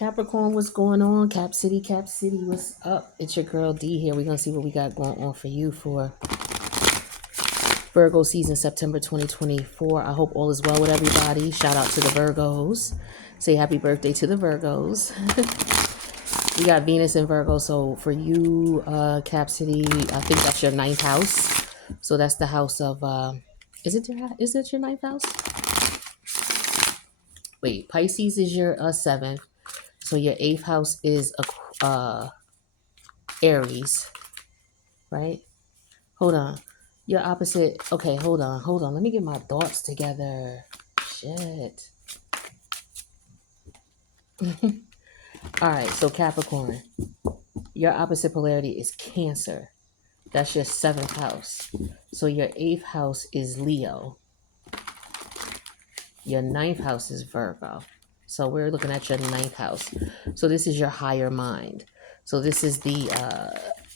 Capricorn, what's going on? Cap City, what's up? It's your girl D here. We're gonna see what we got going on for you for Virgo season September 2024. I hope all is well with everybody. Shout out to the Virgos. Say happy birthday to the Virgos. We got Venus in Virgo, so for you, Cap City, I think that's your ninth house. So that's the house of is it your ninth house? Wait, Pisces is your seventh. So your eighth house is Aries, right? Hold on. Your opposite. Okay, hold on. Hold on. Let me get my thoughts together. Shit. All right, so Capricorn. Your opposite polarity is Cancer. That's your seventh house. So your eighth house is Leo. Your ninth house is Virgo. So we're looking at your ninth house. So this is your higher mind. So this is the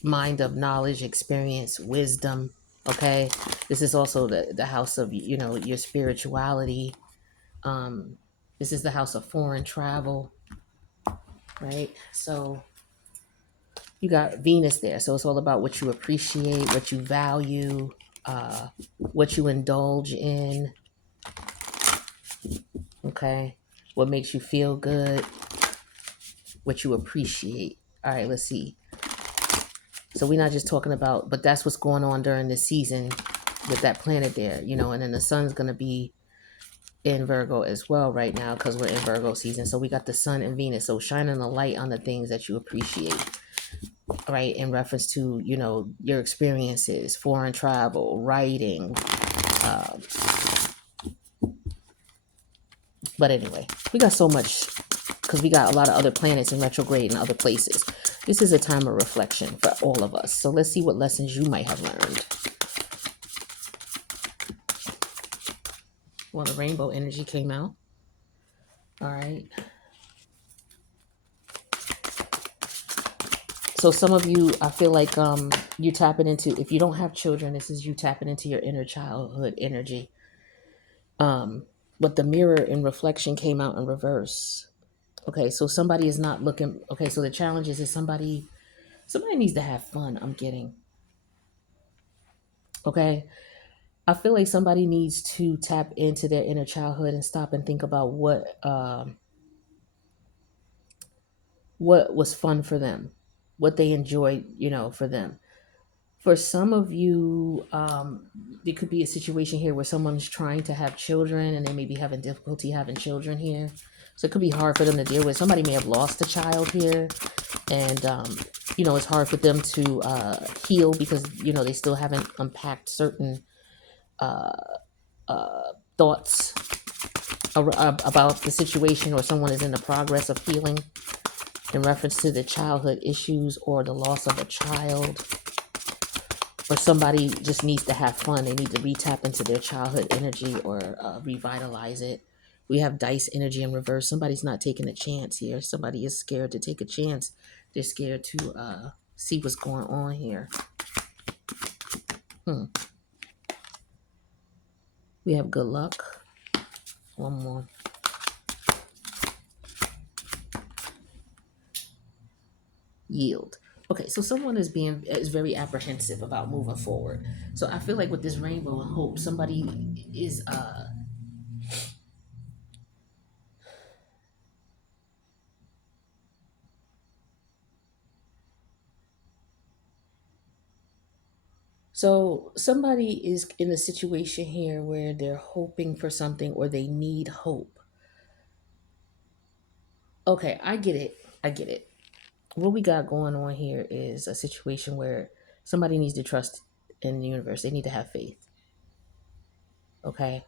mind of knowledge, experience, wisdom. Okay. This is also the house of, your spirituality. This is the house of foreign travel, right? So you got Venus there. So it's all about what you appreciate, what you value, what you indulge in. Okay. What makes you feel good, what you appreciate. All right, let's see. So we're not just talking about, but that's what's going on during this season with that planet there, and then the sun's going to be in Virgo as well right now because we're in Virgo season. So we got the sun and Venus. So shining a light on the things that you appreciate, right? In reference to, your experiences, foreign travel, writing. But anyway, we got so much because we got a lot of other planets in retrograde and other places. This is a time of reflection for all of us. So let's see what lessons you might have learned. Well, the rainbow energy came out. All right. So some of you, I feel like you tapping into, if you don't have children, this is you tapping into your inner childhood energy. But the mirror in reflection came out in reverse. Okay, so somebody is not looking. Okay, so the challenge is somebody needs to have fun. I'm getting. Okay, I feel like somebody needs to tap into their inner childhood and stop and think about what was fun for them, what they enjoyed, for them. For some of you, there could be a situation here where someone's trying to have children and they may be having difficulty having children here. So it could be hard for them to deal with. Somebody may have lost a child here, and it's hard for them to heal because they still haven't unpacked certain thoughts about the situation, or someone is in the progress of healing in reference to the childhood issues or the loss of a child. Or somebody just needs to have fun. They need to re-tap into their childhood energy or revitalize it. We have dice energy in reverse. Somebody's not taking a chance here. Somebody is scared to take a chance. They're scared to see what's going on here. We have good luck. One more. Yield. Okay, so someone is very apprehensive about moving forward. So I feel like with this rainbow and hope, somebody is so somebody is in a situation here where they're hoping for something or they need hope. Okay, I get it. I get it. What we got going on here is a situation where somebody needs to trust in the universe. They need to have faith. Okay.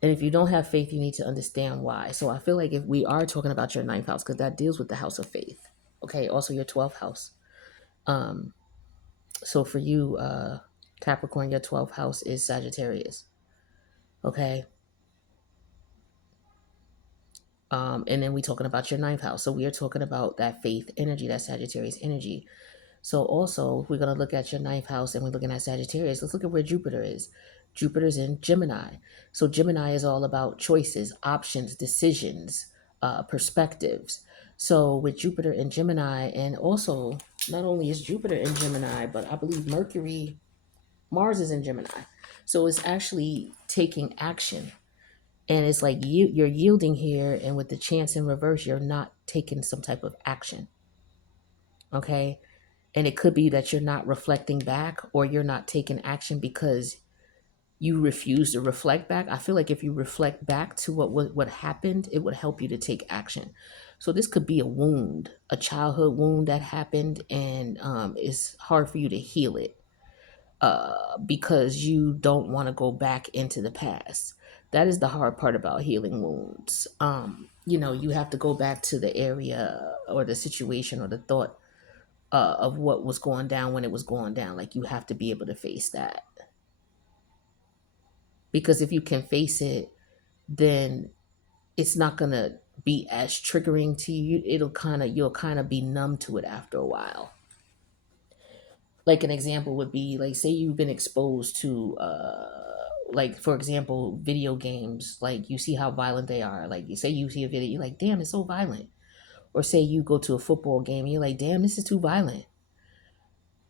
And if you don't have faith, you need to understand why. So I feel like if we are talking about your ninth house, because that deals with the house of faith. Okay. Also your 12th house. So for you, Capricorn, your 12th house is Sagittarius. Okay. And then we talking about your ninth house. So we are talking about that faith energy, that Sagittarius energy. So also, we're going to look at your ninth house and we're looking at Sagittarius. Let's look at where Jupiter is. Jupiter's in Gemini. So Gemini is all about choices, options, decisions, perspectives. So with Jupiter in Gemini, and also not only is Jupiter in Gemini, but I believe Mercury, Mars is in Gemini. So it's actually taking action. And it's like you're yielding here, and with the chance in reverse, you're not taking some type of action. Okay. And it could be that you're not reflecting back, or you're not taking action because you refuse to reflect back. I feel like if you reflect back to what happened, it would help you to take action. So this could be a wound, a childhood wound that happened, and it's hard for you to heal it because you don't want to go back into the past. That is the hard part about healing wounds. You have to go back to the area or the situation or the thought of what was going down when it was going down. Like you have to be able to face that, because if you can face it, then it's not gonna be as triggering to you. You'll kind of be numb to it after a while. Like an example would be like, say you've been exposed to like for example video games, like you see how violent they are. Like you say you see a video, you're like, damn, it's so violent. Or say you go to a football game and you're like, damn, this is too violent.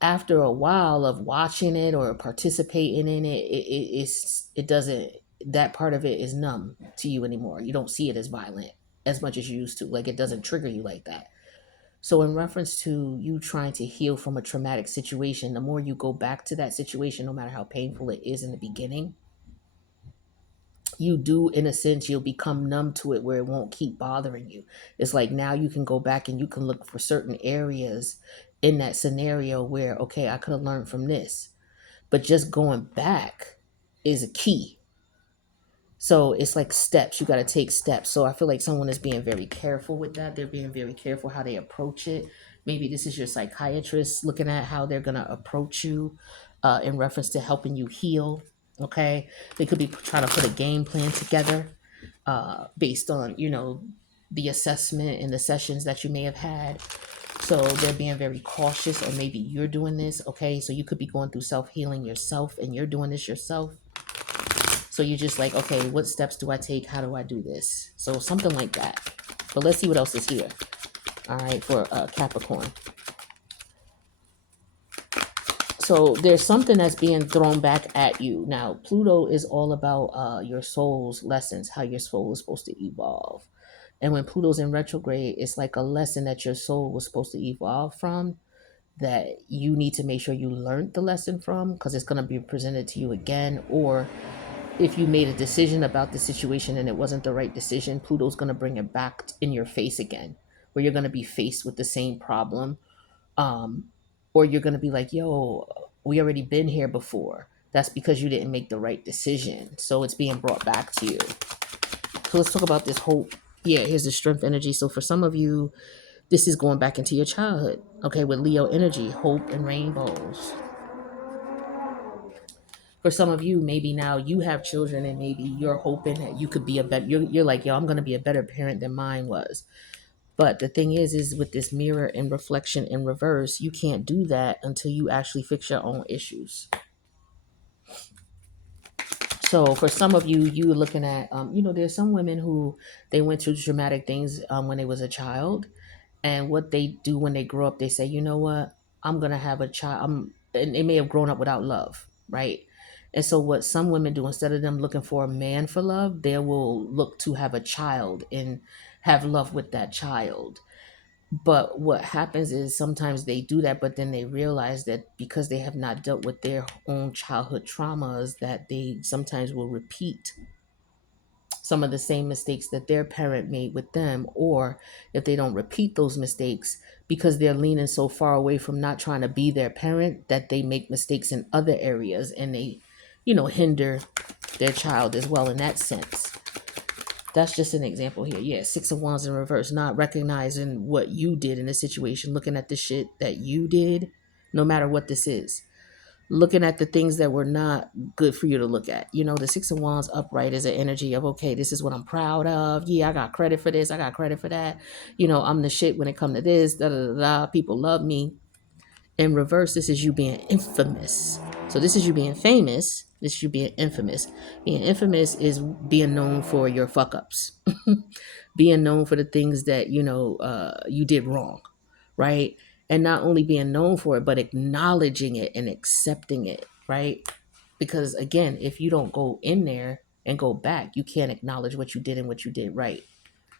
After a while of watching it or participating in it, it doesn't, that part of it is numb to you anymore. You don't see it as violent as much as you used to. Like it doesn't trigger you like that. So in reference to you trying to heal from a traumatic situation, the more you go back to that situation, no matter how painful it is in the beginning, you do, in a sense, you'll become numb to it where it won't keep bothering you. It's like now you can go back and you can look for certain areas in that scenario where, okay, I could have learned from this. But just going back is a key. So it's like steps. You got to take steps. So I feel like someone is being very careful with that. They're being very careful how they approach it. Maybe this is your psychiatrist looking at how they're going to approach you in reference to helping you heal. Okay. They could be trying to put a game plan together based on, the assessment and the sessions that you may have had. So they're being very cautious, or maybe you're doing this. Okay. So you could be going through self healing yourself and you're doing this yourself. So you're just like, okay, what steps do I take? How do I do this? So something like that. But let's see what else is here. All right, for Capricorn. So there's something that's being thrown back at you. Now, Pluto is all about your soul's lessons, how your soul is supposed to evolve. And when Pluto's in retrograde, it's like a lesson that your soul was supposed to evolve from, that you need to make sure you learned the lesson from, because it's going to be presented to you again. Or if you made a decision about the situation and it wasn't the right decision, Pluto's going to bring it back in your face again, where you're going to be faced with the same problem. Um, or you're going to be like, yo, we already been here before. That's because you didn't make the right decision. So it's being brought back to you. So let's talk about this hope. Yeah, here's the strength energy. So for some of you, this is going back into your childhood. Okay, with Leo energy, hope and rainbows. For some of you, maybe now you have children and maybe you're hoping that you could be a better, you're like, yo, I'm going to be a better parent than mine was. But the thing is with this mirror and reflection in reverse, you can't do that until you actually fix your own issues. So for some of you, you're looking at, there's some women who they went through traumatic things when they was a child. And what they do when they grow up, they say, you know what, I'm going to have a child. And they may have grown up without love, right? And so what some women do, instead of them looking for a man for love, they will look to have a child and have love with that child. But what happens is sometimes they do that, but then they realize that because they have not dealt with their own childhood traumas, that they sometimes will repeat some of the same mistakes that their parent made with them. Or if they don't repeat those mistakes, because they're leaning so far away from not trying to be their parent, that they make mistakes in other areas and they, hinder their child as well in that sense. That's just an example here. Yeah, Six of Wands in reverse, not recognizing what you did in the situation, looking at the shit that you did, no matter what this is. Looking at the things that were not good for you to look at. The Six of Wands upright is an energy of, okay, this is what I'm proud of. Yeah, I got credit for this. I got credit for that. I'm the shit when it comes to this. Da, da, da, da. People love me. In reverse, this is you being infamous. So this is you being famous. This is you being infamous. Being infamous is being known for your fuck ups, being known for the things that you did wrong, right? And not only being known for it, but acknowledging it and accepting it, right? Because again, if you don't go in there and go back, you can't acknowledge what you did and what you did right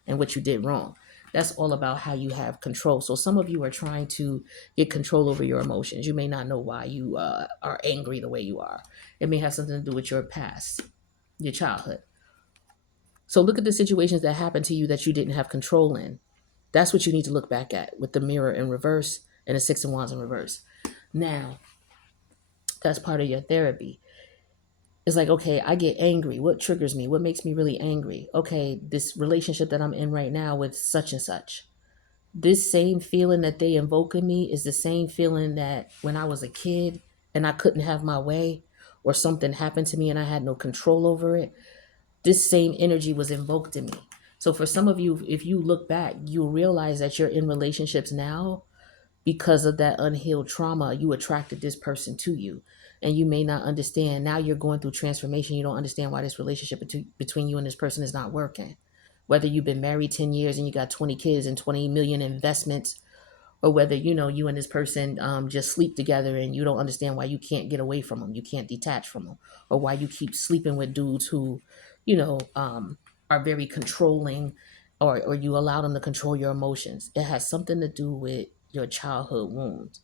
and what you did wrong. That's all about how you have control. So some of you are trying to get control over your emotions. You may not know why you are angry the way you are. It may have something to do with your past, your childhood. So look at the situations that happened to you that you didn't have control in. That's what you need to look back at with the mirror in reverse and the Six of Wands in reverse. Now, that's part of your therapy. It's like, okay, I get angry. What triggers me? What makes me really angry? Okay, this relationship that I'm in right now with such and such. This same feeling that they invoke in me is the same feeling that when I was a kid and I couldn't have my way, or something happened to me and I had no control over it. This same energy was invoked in me. So for some of you, if you look back, you'll realize that you're in relationships now because of that unhealed trauma. You attracted this person to you, and you may not understand. Now you're going through transformation. You don't understand why this relationship between you and this person is not working. Whether you've been married 10 years and you got 20 kids and 20 million investments, or whether you and this person just sleep together and you don't understand why you can't get away from them, you can't detach from them, or why you keep sleeping with dudes who are very controlling, or you allow them to control your emotions. It has something to do with your childhood wounds,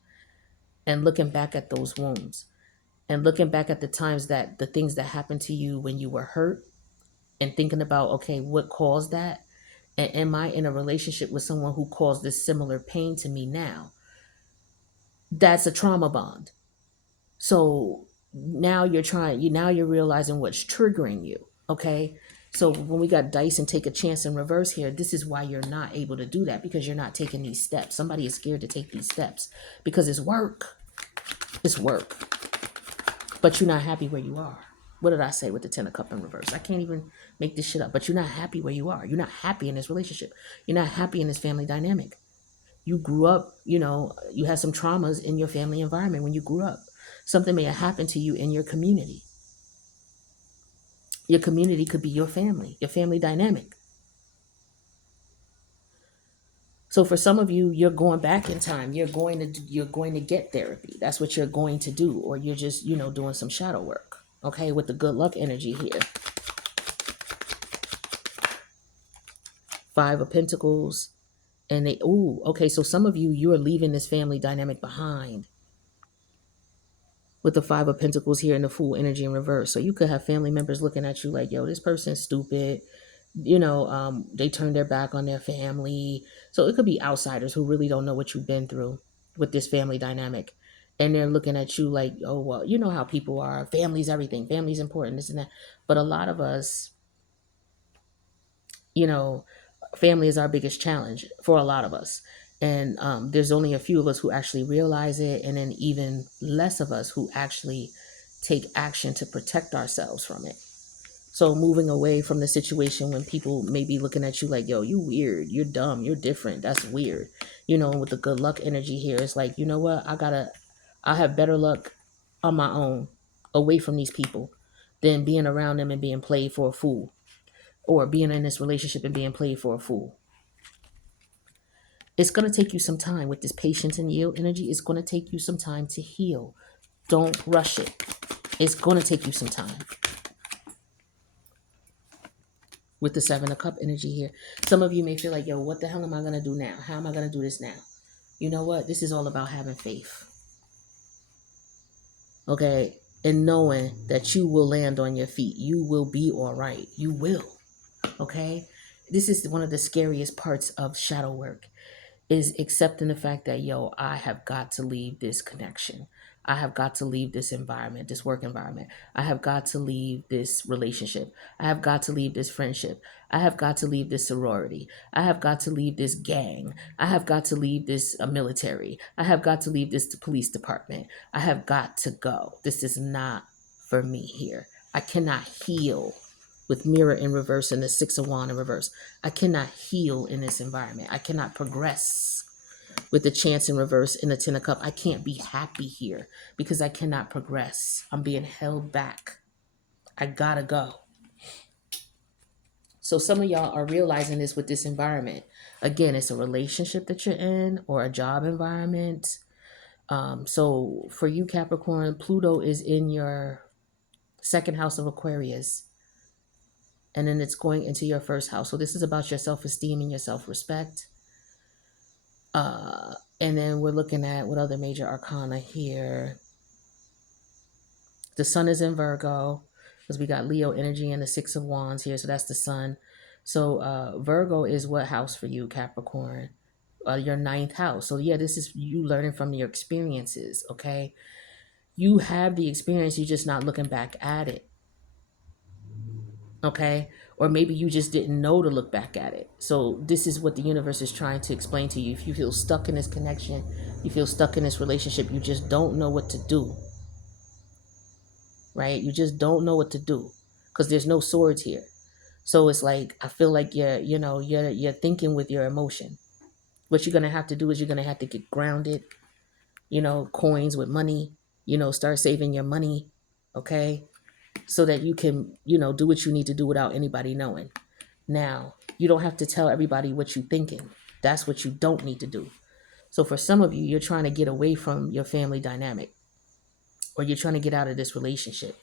and looking back at those wounds, and looking back at the times that the things that happened to you when you were hurt, and thinking about, okay, what caused that, and am I in a relationship with someone who caused this similar pain to me now? That's a trauma bond. So now you're realizing what's triggering you. Okay. So when we got dice and take a chance in reverse here, this is why you're not able to do that, because you're not taking these steps. Somebody is scared to take these steps because it's work. It's work. But you're not happy where you are. What did I say with the Ten of Cups in reverse? I can't even make this shit up. But you're not happy where you are. You're not happy in this relationship. You're not happy in this family dynamic. You grew up, you had some traumas in your family environment when you grew up. Something may have happened to you in your community. Your community could be your family dynamic. So for some of you, you're going back in time. You're going to get therapy. That's what you're going to do, or you're just, doing some shadow work. Okay, with the good luck energy here. Five of Pentacles, and okay, so some of you are leaving this family dynamic behind with the Five of Pentacles here and the Fool energy in reverse. So you could have family members looking at you like, yo, this person's stupid. They turned their back on their family. So it could be outsiders who really don't know what you've been through with this family dynamic. And they're looking at you like, oh, well, you know how people are. Family's everything. Family's important, this and that. But a lot of us, you know, family is our biggest challenge for a lot of us. And there's only a few of us who actually realize it, and then even less of us who actually take action to protect ourselves from it. So moving away from the situation when people may be looking at you like, yo, you weird, you're dumb, you're different, that's weird. With the good luck energy here, it's like, you know what, I have better luck on my own, away from these people, than being around them and being played for a fool, or being in this relationship and being played for a fool. It's going to take you some time with this patience and yield energy. It's going to take you some time to heal. Don't rush it. It's going to take you some time. With the Seven of Cups energy here, some of you may feel like, yo, what the hell am I going to do now? How am I going to do this now? You know what? This is all about having faith. Okay? And knowing that you will land on your feet. You will be all right. You will. Okay? This is one of the scariest parts of shadow work, is accepting the fact that, yo, I have got to leave this connection. I have got to leave this environment, this work environment. I have got to leave this relationship. I have got to leave this friendship. I have got to leave this sorority. I have got to leave this gang. I have got to leave this military. I have got to leave this police department. I have got to go. This is not for me here. I cannot heal with mirror in reverse and the Six of Wands in reverse. I cannot heal in this environment. I cannot progress. with the Chance in reverse and the Ten of Cup. I can't be happy here because I cannot progress. I'm being held back. I gotta go. So some of y'all are realizing this with this environment. Again, it's a relationship that you're in or a job environment. So for you, Capricorn, Pluto is in your second house of Aquarius, and then it's going into your first house. So this is about your self-esteem and your self-respect. And then we're looking at what other major arcana here. The sun is in Virgo because we got Leo energy and the Six of Wands here. So that's the sun. So Virgo is what house for you, Capricorn? Your ninth house. So yeah, this is you learning from your experiences, okay? You have the experience, you're just not looking back at it, okay? Or maybe you just didn't know to look back at it. So this is what the universe is trying to explain to you. If you feel stuck in this connection, you feel stuck in this relationship, you just don't know what to do, right? You just don't know what to do because there's no swords here. So it's like I feel like you're thinking with your emotion. What you're gonna have to do is you're gonna have to get grounded, coins with money, start saving your money, okay? So that you can, do what you need to do without anybody knowing. Now, you don't have to tell everybody what you're thinking. That's what you don't need to do. So for some of you, you're trying to get away from your family dynamic or you're trying to get out of this relationship.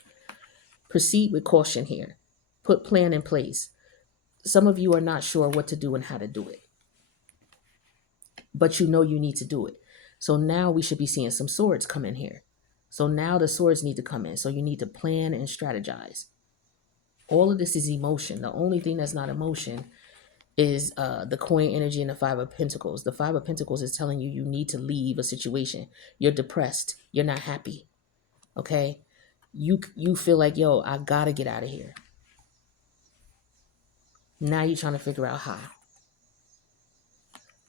Proceed with caution here. Put plan in place. Some of you are not sure what to do and how to do it, but you know you need to do it. So now we should be seeing some swords come in here. So now the swords need to come in. So you need to plan and strategize. All of this is emotion. The only thing that's not emotion is the coin energy and the Five of Pentacles. The Five of Pentacles is telling you you need to leave a situation. You're depressed. You're not happy. Okay? You feel like, yo, I gotta get out of here. Now you're trying to figure out how.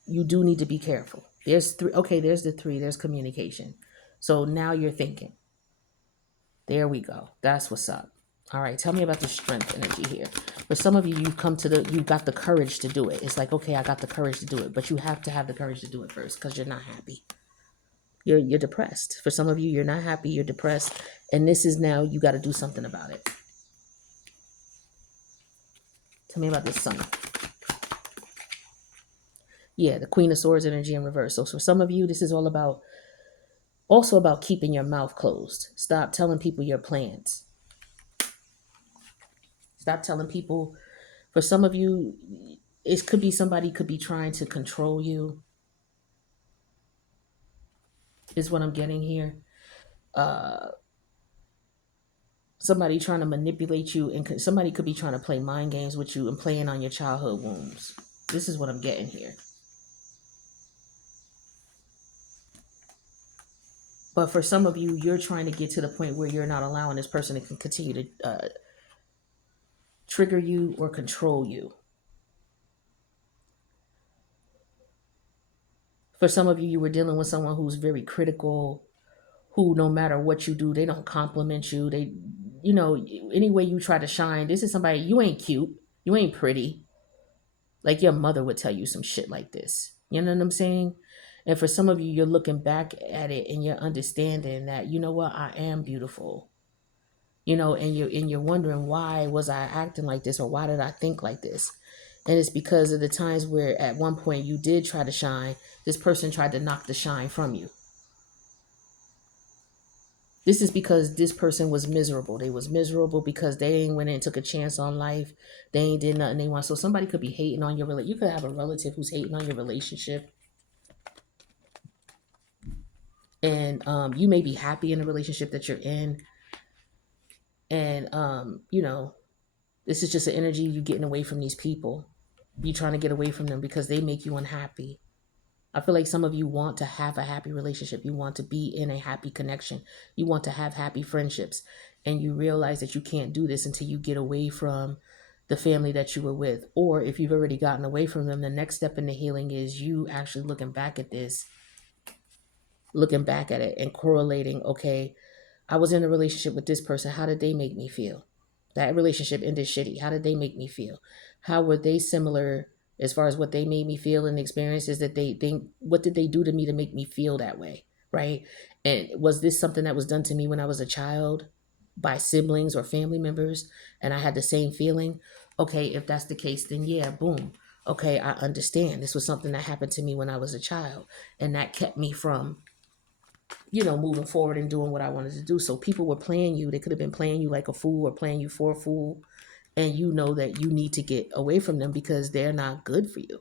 You do need to be careful. There's three. Okay, there's the three. There's communication. So now you're thinking. There we go. That's what's up. All right, tell me about the strength energy here. For some of you, you've got the courage to do it. It's like, okay, I got the courage to do it, but you have to have the courage to do it first because you're not happy. You're depressed. For some of you, you're not happy, you're depressed, and this is now you got to do something about it. Tell me about this sun. Yeah, the Queen of Swords energy in reverse. So for some of you, this is also about keeping your mouth closed. Stop telling people your plans. Stop telling people. For some of you, it could be somebody could be trying to control you, is what I'm getting here. Somebody trying to manipulate you, and somebody could be trying to play mind games with you and playing on your childhood wounds. This is what I'm getting here. But for some of you, you're trying to get to the point where you're not allowing this person to continue to trigger you or control you. For some of you, you were dealing with someone who's very critical, who no matter what you do, they don't compliment you. They, any way you try to shine, this is somebody, you ain't cute, you ain't pretty. Like your mother would tell you some shit like this. You know what I'm saying? And for some of you, you're looking back at it and you're understanding that, you know what, I am beautiful. And you're wondering, why was I acting like this, or why did I think like this? And it's because of the times where at one point you did try to shine, this person tried to knock the shine from you. This is because this person was miserable. They was miserable because they ain't went and took a chance on life. They ain't did nothing they want. So somebody could be hating on your relationship. You could have a relative who's hating on your relationship. And you may be happy in the relationship that you're in. And, this is just an energy you getting away from these people. You trying to get away from them because they make you unhappy. I feel like some of you want to have a happy relationship. You want to be in a happy connection. You want to have happy friendships. And you realize that you can't do this until you get away from the family that you were with. Or if you've already gotten away from them, the next step in the healing is you actually looking back at this, looking back at it and correlating, okay, I was in a relationship with this person. How did they make me feel? That relationship ended shitty. How did they make me feel? How were they similar as far as what they made me feel and the experiences that they think, what did they do to me to make me feel that way, right? And was this something that was done to me when I was a child by siblings or family members, and I had the same feeling? Okay, if that's the case, then yeah, boom. Okay, I understand. This was something that happened to me when I was a child, and that kept me from, moving forward and doing what I wanted to do. So people were playing you. They could have been playing you like a fool or playing you for a fool. And you know that you need to get away from them because they're not good for you.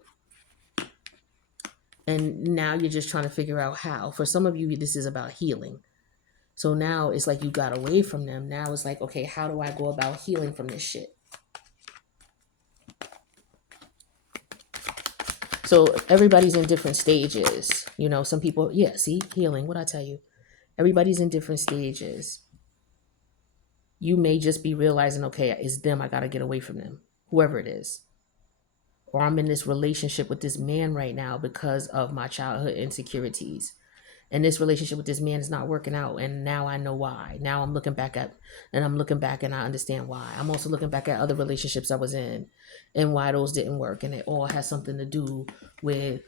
And now you're just trying to figure out how. For some of you, this is about healing. So now it's like you got away from them. Now it's like, okay, how do I go about healing from this shit? So everybody's in different stages. Some people, yeah, see, healing. What I tell you? Everybody's in different stages. You may just be realizing, okay, it's them. I got to get away from them, whoever it is. Or I'm in this relationship with this man right now because of my childhood insecurities. And this relationship with this man is not working out. And now I know why. Now I'm looking back and I understand why. I'm also looking back at other relationships I was in and why those didn't work. And it all has something to do with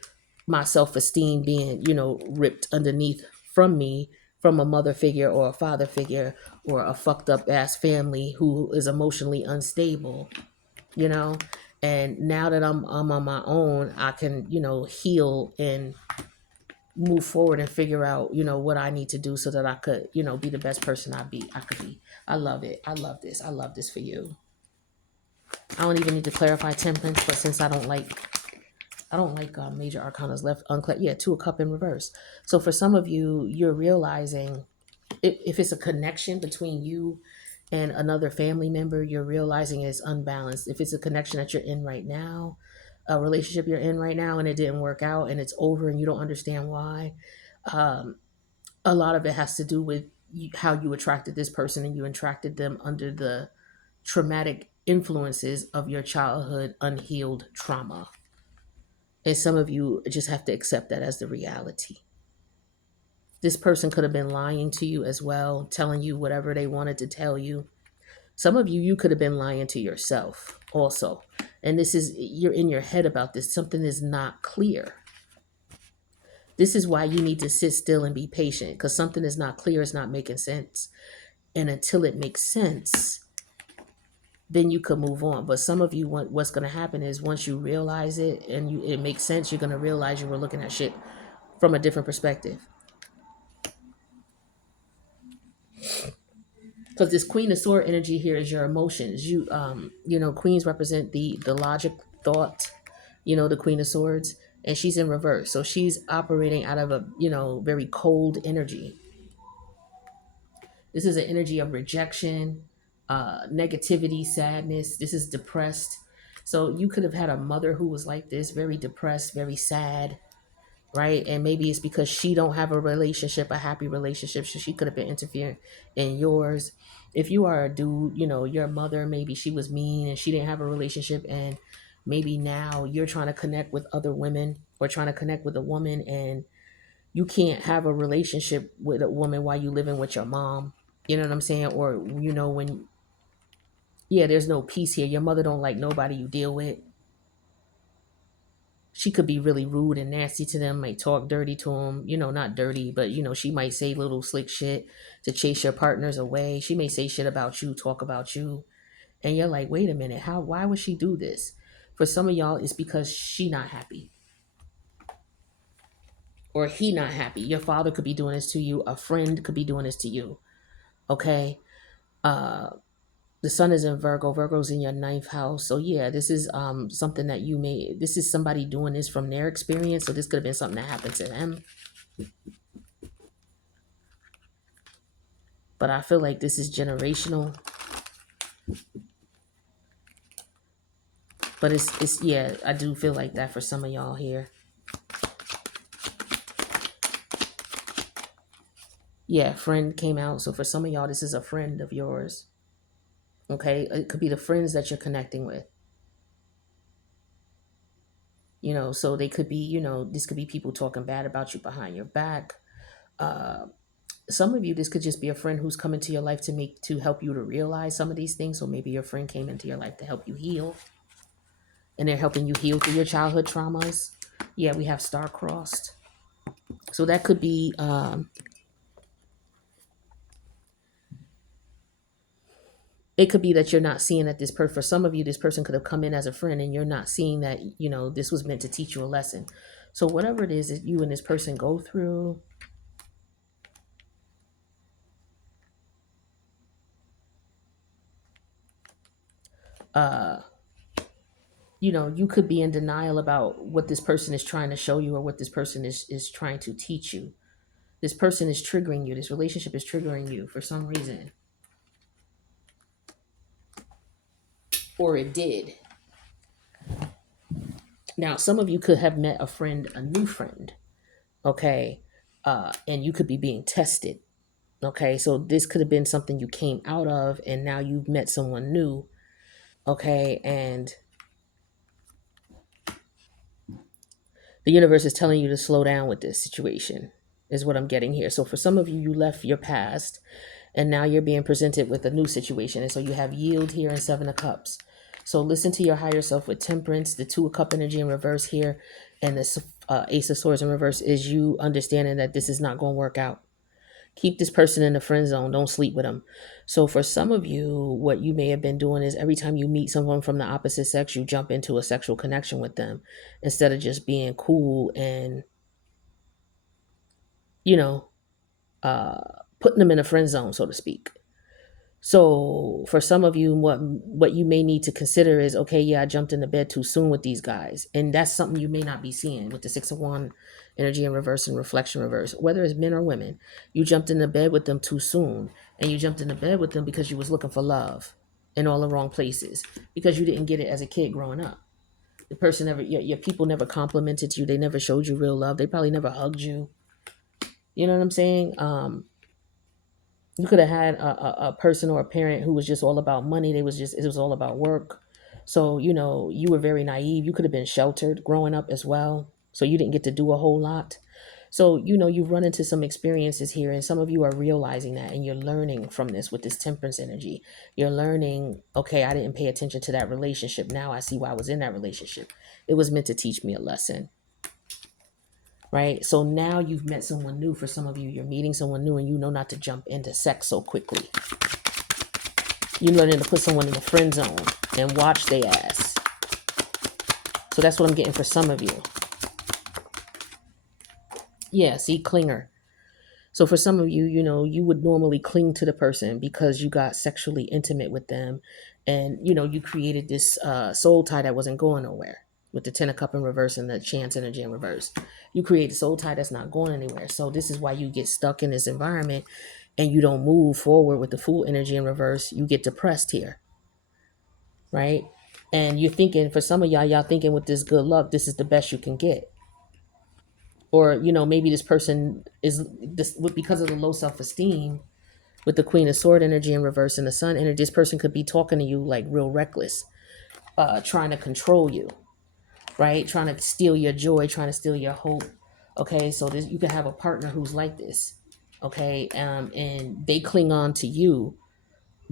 my self-esteem being, ripped underneath from me, from a mother figure or a father figure or a fucked up ass family who is emotionally unstable, you know? And now that I'm on my own, I can, heal and move forward and figure out, what I need to do so that I could, be the best person I could be. I love it. I love this. I love this for you. I don't even need to clarify temperance, but since I don't like major arcanas left unclear. Yeah, two of cup in reverse. So for some of you, you're realizing if it's a connection between you and another family member, you're realizing it's unbalanced. If it's a connection that you're in right now, a relationship you're in right now, and it didn't work out and it's over and you don't understand why, um, a lot of it has to do with how you attracted this person and you attracted them under the traumatic influences of your childhood unhealed trauma. And some of you just have to accept that as the reality. This person could have been lying to you as well, telling you whatever they wanted to tell you. Some of you, you could have been lying to yourself also. And you're in your head about this. Something is not clear. This is why you need to sit still and be patient because something is not clear. It's not making sense. And until it makes sense, then you could move on. But some of you, what's going to happen is once you realize it and it makes sense, you're going to realize you were looking at shit from a different perspective. Because this Queen of Sword energy here is your emotions. Queens represent the logic, thought. The Queen of Swords, and she's in reverse, so she's operating out of a very cold energy. This is an energy of rejection, negativity, sadness. This is depressed. So you could have had a mother who was like this, very depressed, very sad, right? And maybe it's because she don't have a relationship, a happy relationship, so she could have been interfering in yours. If you are a dude, your mother, maybe she was mean and she didn't have a relationship, and maybe now you're trying to connect with other women or trying to connect with a woman, and you can't have a relationship with a woman while you living with your mom. You know what I'm saying? Or when yeah, there's no peace here. Your mother don't like nobody you deal with. She could be really rude and nasty to them, might talk dirty to them, not dirty, but she might say little slick shit to chase your partners away. She may say shit about you, talk about you. And you're like, wait a minute, why would she do this? For some of y'all, it's because she not happy or he not happy. Your father could be doing this to you. A friend could be doing this to you. Okay. The sun is in Virgo. Virgo's in your ninth house. So yeah, this is something that this is somebody doing this from their experience. So this could have been something that happened to them. But I feel like this is generational. But it's yeah, I do feel like that for some of y'all here. Yeah, friend came out. So for some of y'all, this is a friend of yours. Okay, it could be the friends that you're connecting with. So they could be, this could be people talking bad about you behind your back. Some of you, this could just be a friend who's come into your life to help you to realize some of these things. So maybe your friend came into your life to help you heal. and they're helping you heal through your childhood traumas. Yeah, we have star crossed. So that could be it could be that you're not seeing that this person, for some of you, this person could have come in as a friend and you're not seeing that, this was meant to teach you a lesson. So whatever it is that you and this person go through, uh, you could be in denial about what this person is trying to show you or what this person is trying to teach you. This person is triggering you. This relationship is triggering you for some reason, or it did. Now, some of you could have met a friend, a new friend, okay, and you could be being tested. Okay, so this could have been something you came out of, and now you've met someone new. Okay, and the universe is telling you to slow down with this situation, is what I'm getting here. So for some of you, you left your past, and now you're being presented with a new situation. And so you have yield here and Seven of Cups. So listen to your higher self with Temperance, the Two of Cup energy in reverse here, and the Ace of Swords in reverse is you understanding that this is not going to work out. Keep this person in the friend zone. Don't sleep with them. So for some of you, what you may have been doing is every time you meet someone from the opposite sex, you jump into a sexual connection with them instead of just being cool and, you know, uh, putting them in a friend zone, so to speak. So for some of you, what you may need to consider is, okay, yeah, I jumped into bed too soon with these guys, and that's something you may not be seeing with the Six of Wand energy in reverse and reflection reverse. Whether it's men or women, you jumped into bed with them too soon, and you jumped into bed with them because you was looking for love in all the wrong places because you didn't get it as a kid growing up. The person never, your people never complimented you. They never showed you real love. They probably never hugged you. You know what I'm saying? You could have had a person or a parent who was just all about money. It was all about work. So, you were very naive. You could have been sheltered growing up as well. So you didn't get to do a whole lot. So, you've run into some experiences here, and some of you are realizing that, and you're learning from this with this temperance energy. You're learning, okay, I didn't pay attention to that relationship. Now I see why I was in that relationship. It was meant to teach me a lesson. Right? So now you've met someone new. For some of you, you're meeting someone new and you know not to jump into sex so quickly. You're learning to put someone in the friend zone and watch their ass. So that's what I'm getting for some of you. Yeah, see, clinger. So for some of you, you would normally cling to the person because you got sexually intimate with them, and you created this soul tie that wasn't going nowhere with the Ten of Cup in reverse and the Chance energy in reverse. You create a soul tie that's not going anywhere. So this is why you get stuck in this environment and you don't move forward with the Fool energy in reverse. You get depressed here, right? And you're thinking, for some of y'all thinking with this good luck, this is the best you can get. Or, maybe this person is this because of the low self-esteem with the Queen of Sword energy in reverse and the Sun energy. This person could be talking to you like real reckless, trying to control you, right? Trying to steal your joy, trying to steal your hope. Okay, so you can have a partner who's like this, okay, and they cling on to you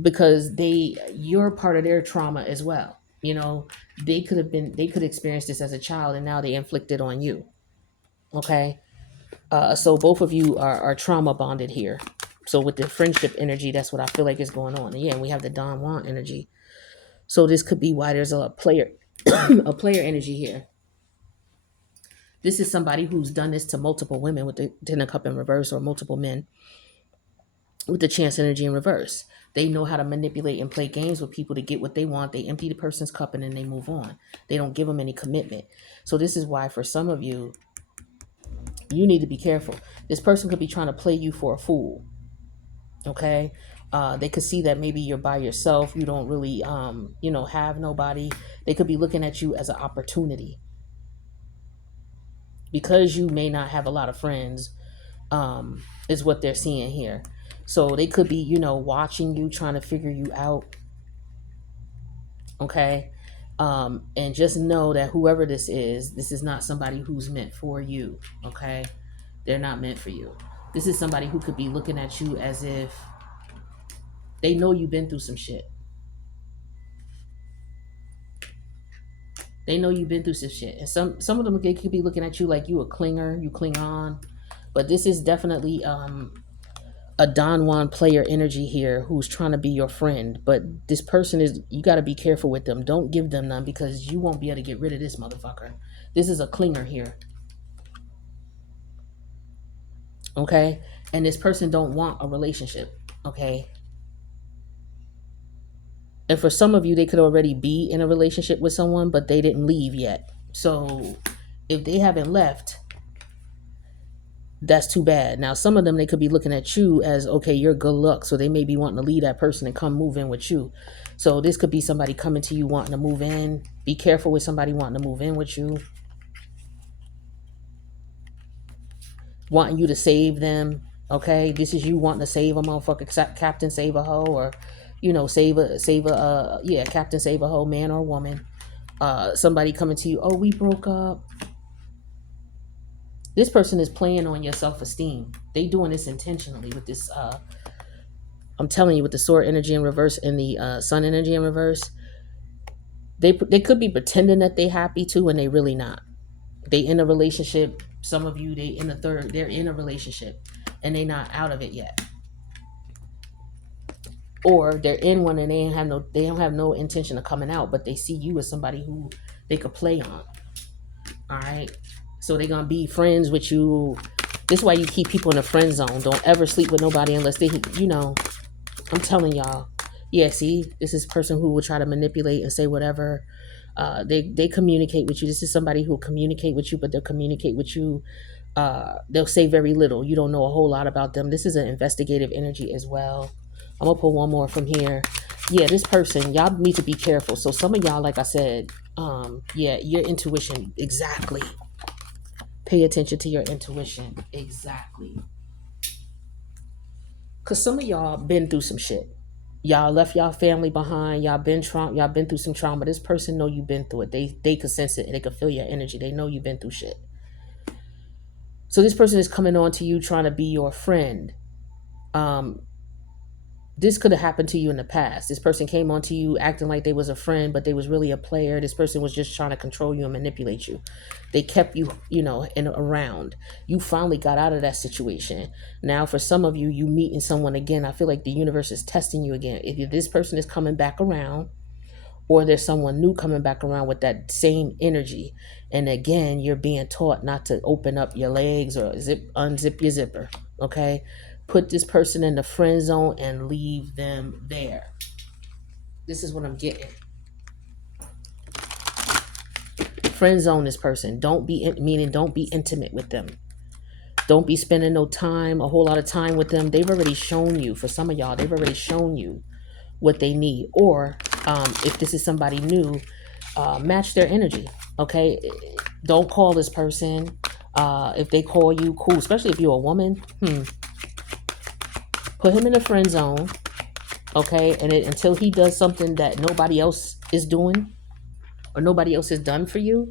because you're part of their trauma as well. They could experience this as a child, and now they inflict it on you. Okay, so both of you are trauma bonded here. So with the friendship energy, that's what I feel like is going on. And yeah, we have the Don Juan energy. So this could be why there's a player, a player energy here. This is somebody who's done this to multiple women with the Ten of Cup in reverse, or multiple men with the Chance energy in reverse. They know how to manipulate and play games with people to get what they want. They empty the person's cup and then they move on. They don't give them any commitment. So this is why for some of you, you need to be careful. This person could be trying to play you for a fool. Okay. They could see that maybe you're by yourself. You don't really, have nobody. They could be looking at you as an opportunity because you may not have a lot of friends, is what they're seeing here. So they could be, watching you, trying to figure you out. Okay. And just know that whoever this is not somebody who's meant for you. Okay. They're not meant for you. This is somebody who could be looking at you as if they know you've been through some shit. They know you've been through some shit, and some of them they could be looking at you like you a clinger, you cling on. But this is definitely a Don Juan player energy here who's trying to be your friend. But this person is, you got to be careful with them. Don't give them none because you won't be able to get rid of this motherfucker. This is a clinger here, okay? And this person don't want a relationship, okay? And for some of you, they could already be in a relationship with someone, but they didn't leave yet. So if they haven't left, that's too bad. Now, some of them, they could be looking at you as, okay, you're good luck. So they may be wanting to leave that person and come move in with you. So this could be somebody coming to you wanting to move in. Be careful with somebody wanting to move in with you, wanting you to save them. Okay, this is you wanting to save a motherfucker, captain, save a hoe, or yeah, captain, save a hoe, man or woman. Somebody coming to you, oh, we broke up. This person is playing on your self-esteem. They doing this intentionally with this. I'm telling you, with the sword energy in reverse and the sun energy in reverse, they could be pretending that they happy too, and they really not. They in a relationship. Some of you, they in a third. They're in a relationship, and they not out of it yet. Or they're in one and they don't have no intention of coming out, but they see you as somebody who they could play on. All right, so they're gonna be friends with you. This is why you keep people in the friend zone. Don't ever sleep with nobody unless they, I'm telling y'all. Yeah, see, this is a person who will try to manipulate and say whatever. They communicate with you. This is somebody who will communicate with you, but they'll communicate with you. They'll say very little. You don't know a whole lot about them. This is an investigative energy as well. I'm gonna pull one more from here. Yeah, this person, y'all need to be careful. So some of y'all, like I said, yeah, your intuition, exactly. Pay attention to your intuition, exactly. Cause some of y'all been through some shit. Y'all left y'all family behind. Y'all been through some trauma. This person know you've been through it. They could sense it and they could feel your energy. They know you've been through shit. So this person is coming on to you trying to be your friend. Um, this could have happened to you in the past. This person came on to you acting like they was a friend, but they was really a player. This person was just trying to control you and manipulate you. They kept you, in around. You finally got out of that situation. Now, for some of you, you meeting someone again. I feel like the universe is testing you again. If this person is coming back around, or there's someone new coming back around with that same energy, and again, you're being taught not to open up your legs or unzip your zipper. Okay, put this person in the friend zone and leave them there. This is what I'm getting. Friend zone this person. Don't be intimate with them. Don't be spending a whole lot of time with them. They've already shown you. For some of y'all, they've already shown you what they need. Or if this is somebody new, match their energy. Okay, don't call this person. If they call you, cool. Especially if you're a woman. Put him in the friend zone. Okay, and until he does something that nobody else is doing or nobody else has done for you,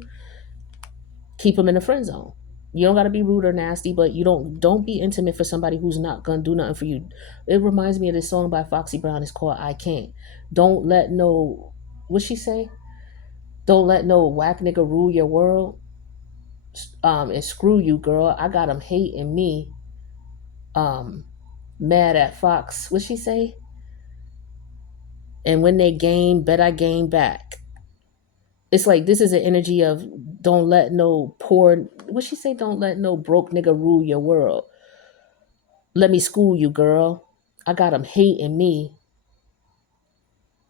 keep him in the friend zone. You don't got to be rude or nasty, but you don't be intimate for somebody who's not gonna do nothing for you. It reminds me of this song by Foxy Brown. It's called "I Can't." Don't let no, what she say? Don't let no whack nigga rule your world. And screw you, girl. I got them hating me. Um, mad at Fox. What she say? And when they game, bet I game back. It's like this is an energy of don't let no poor, what she say, don't let no broke nigga rule your world. Let me school you, girl. I got them hating me.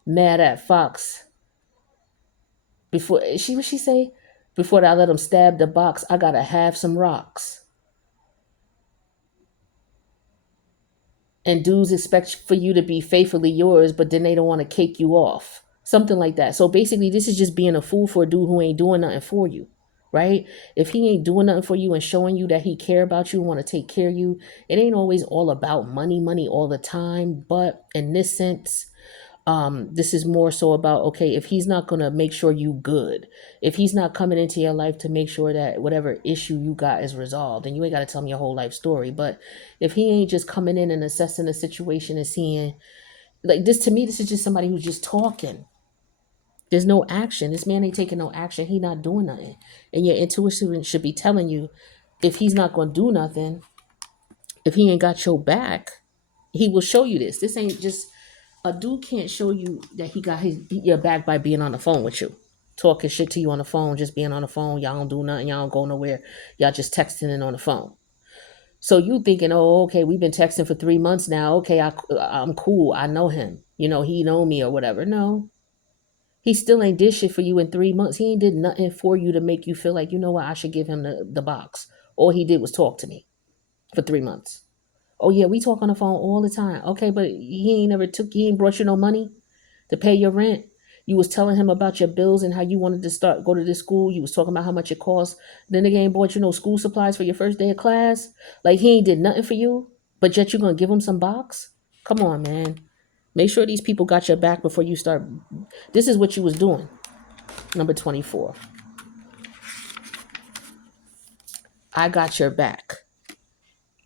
Mad at Fox. Before what she say? Before I let them stab the box, I gotta have some rocks. And dudes expect for you to be faithfully yours, but then they don't want to cake you off. Something like that. So basically, this is just being a fool for a dude who ain't doing nothing for you, right? If he ain't doing nothing for you and showing you that he care about you, want to take care of you, it ain't always all about money all the time. But in this sense, this is more so about, okay, if he's not going to make sure you good, if he's not coming into your life to make sure that whatever issue you got is resolved, and you ain't got to tell me your whole life story, but if he ain't just coming in and assessing the situation and seeing, like, this, to me, this is just somebody who's just talking. There's no action. This man ain't taking no action. He not doing nothing. And your intuition should be telling you, if he's not going to do nothing, if he ain't got your back, he will show you this. This ain't just, a dude can't show you that he got your back by being on the phone with you. Talking shit to you on the phone, just being on the phone. Y'all don't do nothing. Y'all don't go nowhere. Y'all just texting and on the phone. So you thinking, oh, okay, we've been texting for 3 months now. Okay, I'm cool. I know him. He know me or whatever. No, he still ain't did shit for you in 3 months. He ain't did nothing for you to make you feel like, you know what, I should give him the box. All he did was talk to me for 3 months. Oh yeah, we talk on the phone all the time. Okay, but he ain't brought you no money to pay your rent. You was telling him about your bills and how you wanted to go to this school. You was talking about how much it costs. Then they ain't bought you no school supplies for your first day of class. Like he ain't did nothing for you, but yet you gonna give him some box? Come on, man. Make sure these people got your back before you start. This is what you was doing. Number 24. I got your back.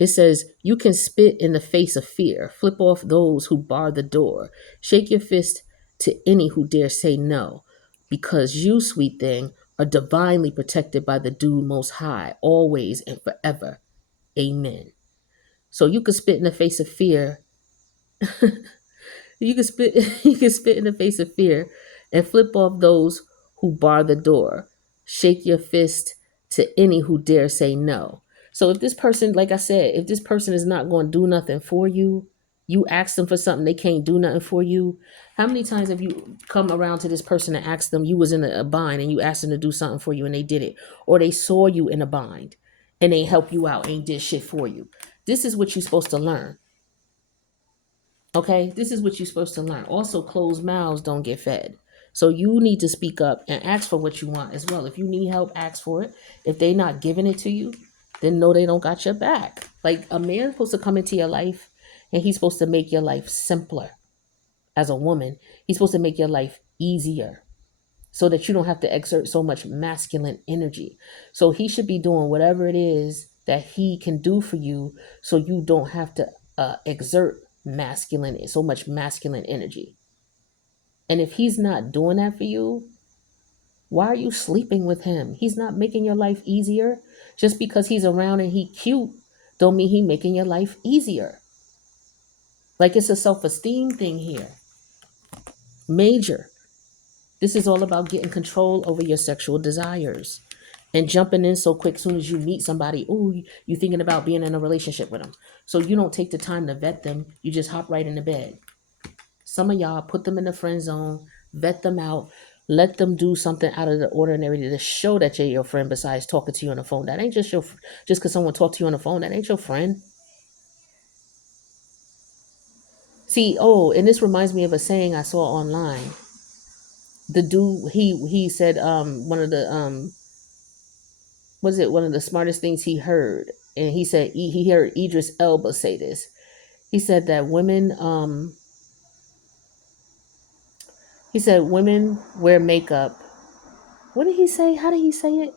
It says, you can spit in the face of fear, flip off those who bar the door, shake your fist to any who dare say no, because you, sweet thing, are divinely protected by the dude most high, always and forever. Amen. So you can spit in the face of fear. You can spit you can spit in the face of fear and flip off those who bar the door. Shake your fist to any who dare say no. So if this person, like I said, if this person is not going to do nothing for you, you ask them for something, they can't do nothing for you. How many times have you come around to this person and asked them, you was in a bind and you asked them to do something for you and they did it? Or they saw you in a bind and they help you out, ain't did shit for you. This is what you're supposed to learn. Okay, this is what you're supposed to learn. Also, closed mouths don't get fed. So you need to speak up and ask for what you want as well. If you need help, ask for it. If they not giving it to you, then know they don't got your back. Like a man's supposed to come into your life and he's supposed to make your life simpler. As a woman, he's supposed to make your life easier so that you don't have to exert so much masculine energy. So he should be doing whatever it is that he can do for you so you don't have to exert so much masculine energy. And if he's not doing that for you, why are you sleeping with him? He's not making your life easier. Just because he's around and he cute don't mean he making your life easier. Like it's a self-esteem thing here. Major. This is all about getting control over your sexual desires and jumping in so quick soon as you meet somebody. Oh, you thinking about being in a relationship with them. So you don't take the time to vet them. You just hop right into bed. Some of y'all put them in the friend zone, vet them out, let them do something out of the ordinary to show that you're your friend besides talking to you on the phone. That ain't just just because someone talked to you on the phone, that ain't your friend. See, and this reminds me of a saying I saw online. The dude, he said one of the was it one of the smartest things he heard? And he said he heard Idris Elba say this. He said that women wear makeup. What did he say? How did he say it?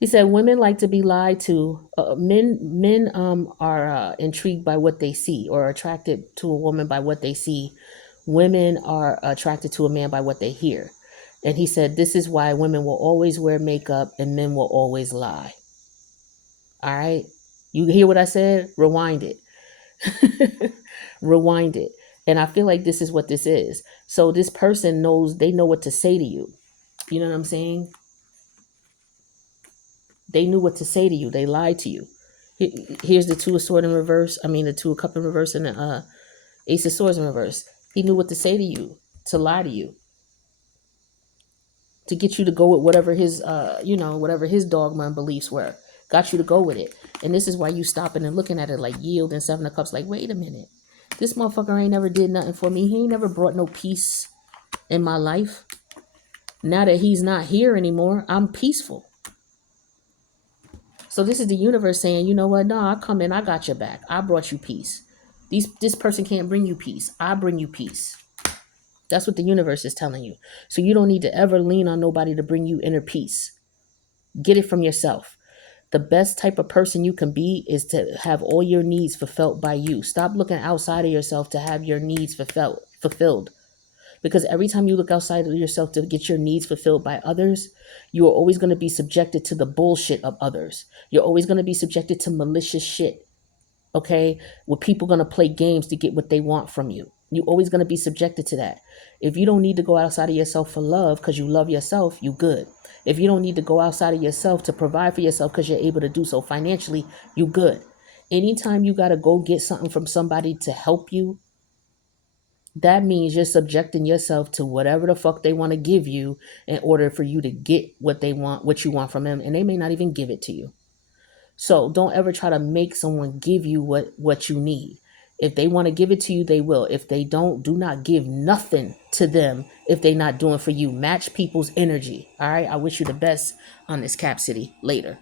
He said women like to be lied to. Men are intrigued by what they see or attracted to a woman by what they see. Women are attracted to a man by what they hear. And he said this is why women will always wear makeup and men will always lie. All right? You hear what I said? Rewind it. Rewind it. And I feel like this is what this is. So this person they know what to say to you. You know what I'm saying? They knew what to say to you. They lied to you. Here's the two of swords in reverse. I mean, the two of cup in reverse and the ace of swords in reverse. He knew what to say to you, to lie to you, to get you to go with whatever whatever his dogma and beliefs were. Got you to go with it. And this is why you stopping and looking at it like yield and seven of cups. Like, wait a minute. This motherfucker ain't never did nothing for me. He ain't never brought no peace in my life. Now that he's not here anymore, I'm peaceful. So this is the universe saying, you know what? No, I come in, I got your back. I brought you peace. This person can't bring you peace. I bring you peace. That's what the universe is telling you. So you don't need to ever lean on nobody to bring you inner peace. Get it from yourself. The best type of person you can be is to have all your needs fulfilled by you. Stop looking outside of yourself to have your needs fulfilled fulfilled. Because every time you look outside of yourself to get your needs fulfilled by others, you are always going to be subjected to the bullshit of others. You're always going to be subjected to malicious shit, okay? Where people going to play games to get what they want from you. You're always going to be subjected to that. If you don't need to go outside of yourself for love because you love yourself, you good. If you don't need to go outside of yourself to provide for yourself because you're able to do so financially, you good. Anytime you got to go get something from somebody to help you, that means you're subjecting yourself to whatever the fuck they want to give you in order for you to get what they want, what you want from them, and they may not even give it to you. So don't ever try to make someone give you what you need. If they want to give it to you, they will. If they don't, do not give nothing to them if they're not doing for you. Match people's energy. All right. I wish you the best on this Cap City. Later.